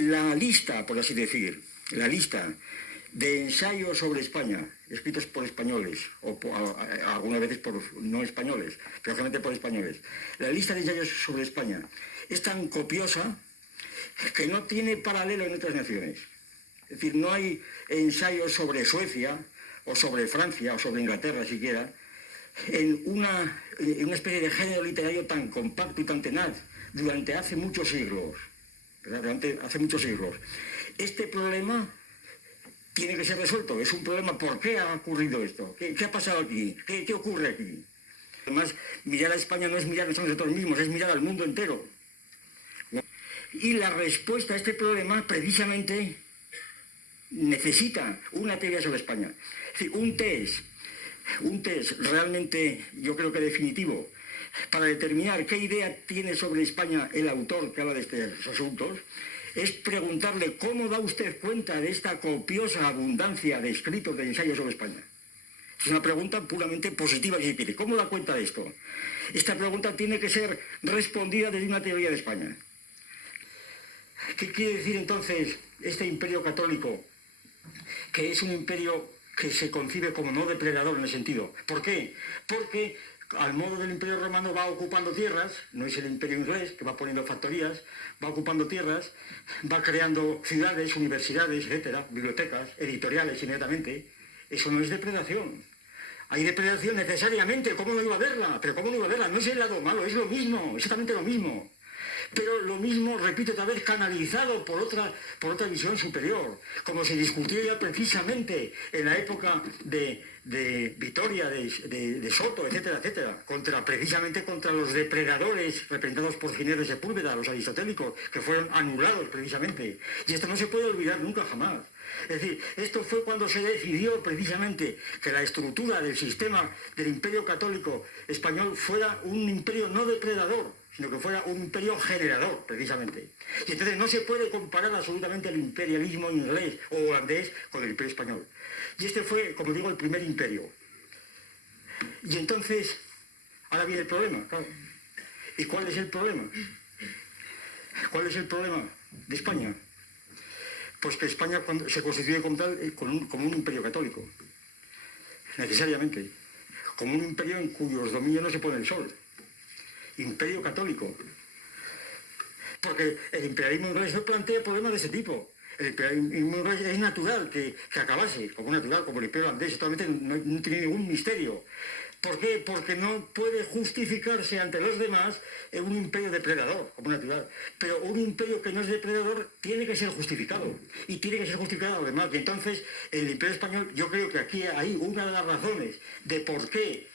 la lista, por así decir, la lista de ensayos sobre España, escritos por españoles, o algunas veces por no españoles, pero generalmente por españoles, la lista de ensayos sobre España es tan copiosa que no tiene paralelo en otras naciones. Es decir, no hay ensayos sobre Suecia, o sobre Francia, o sobre Inglaterra siquiera, en una especie de género literario tan compacto y tan tenaz durante hace muchos siglos. Hace muchos siglos. Este problema tiene que ser resuelto. Es un problema. ¿Por qué ha ocurrido esto? ¿Qué ha pasado aquí? ¿Qué ocurre aquí? Además, mirar a España no es mirarnos a nosotros mismos, es mirar al mundo entero. Y la respuesta a este problema, precisamente, necesita una teoría sobre España. Es decir, un test realmente, yo creo que definitivo, para determinar qué idea tiene sobre España el autor que habla de estos asuntos, es preguntarle cómo da usted cuenta de esta copiosa abundancia de escritos, de ensayos sobre España. Es una pregunta puramente positiva, si se quiere. ¿Cómo da cuenta de esto? Esta pregunta tiene que ser respondida desde una teoría de España. ¿Qué quiere decir entonces este imperio católico? Que es un imperio que se concibe como no depredador en el sentido. ¿Por qué? Porque al modo del imperio romano va ocupando tierras, no es el imperio inglés que va poniendo factorías, va ocupando tierras, va creando ciudades, universidades, etcétera, bibliotecas, editoriales inmediatamente. Eso no es depredación. Hay depredación necesariamente, ¿cómo no iba a verla? Pero ¿cómo no iba a verla? No es el lado malo, es lo mismo, exactamente lo mismo. Pero lo mismo, repito otra vez, canalizado por otra visión superior, como se discutió ya precisamente en la época de Vitoria, de Soto, etcétera, etcétera, precisamente contra los depredadores representados por Ginés de Sepúlveda, los aristotélicos, que fueron anulados precisamente. Y esto no se puede olvidar nunca jamás. Es decir, esto fue cuando se decidió precisamente que la estructura del sistema del imperio católico español fuera un imperio no depredador, sino que fuera un imperio generador, precisamente. Y entonces no se puede comparar absolutamente el imperialismo inglés o holandés con el imperio español. Y este fue, como digo, el primer imperio. Y entonces, ahora viene el problema, claro. ¿Y cuál es el problema? ¿Cuál es el problema de España? Pues que España se constituye como tal, como un imperio católico, necesariamente, como un imperio en cuyos dominios no se pone el sol. Imperio católico. Porque el imperialismo inglés no plantea problemas de ese tipo. El imperialismo inglés es natural que acabase, como natural, como el imperio holandés, totalmente no tiene ningún misterio. ¿Por qué? Porque no puede justificarse ante los demás en un imperio depredador, como natural. Pero un imperio que no es depredador tiene que ser justificado. Y tiene que ser justificado además. Y entonces, el imperio español, yo creo que aquí hay una de las razones de por qué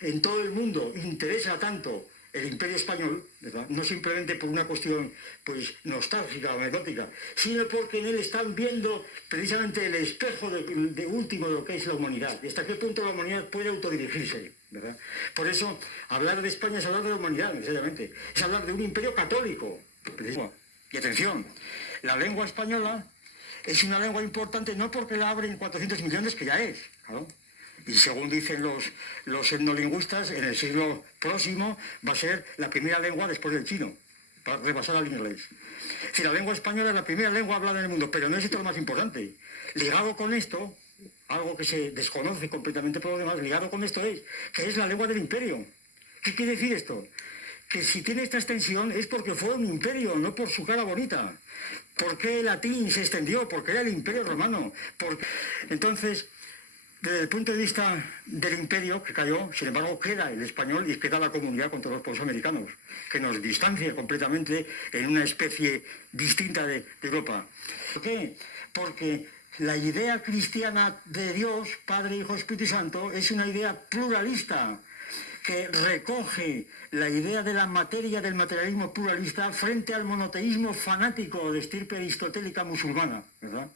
en todo el mundo interesa tanto el imperio español, ¿verdad? No simplemente por una cuestión pues nostálgica o anecdótica, sino porque en él están viendo precisamente el espejo de último de lo que es la humanidad, y hasta qué punto la humanidad puede autodirigirse, ¿verdad? Por eso, hablar de España es hablar de la humanidad, necesariamente, es hablar de un imperio católico. Y atención, la lengua española es una lengua importante no porque la abren 400 millones, que ya es, claro. Y según dicen los etnolingüistas, en el siglo próximo va a ser la primera lengua después del chino, para rebasar al inglés. Si la lengua española es la primera lengua hablada en el mundo, pero no es esto lo más importante. Ligado con esto, algo que se desconoce completamente por los demás, ligado con esto es que es la lengua del imperio. ¿Qué quiere decir esto? Que si tiene esta extensión es porque fue un imperio, no por su cara bonita. ¿Por qué el latín se extendió? Porque era el imperio romano. Entonces, desde el punto de vista del imperio que cayó, sin embargo, queda el español y queda la comunidad con todos los pueblos americanos, que nos distancia completamente en una especie distinta de Europa. ¿Por qué? Porque la idea cristiana de Dios, Padre, Hijo, Espíritu Santo, es una idea pluralista, que recoge la idea de la materia del materialismo pluralista frente al monoteísmo fanático de estirpe aristotélica musulmana, ¿verdad?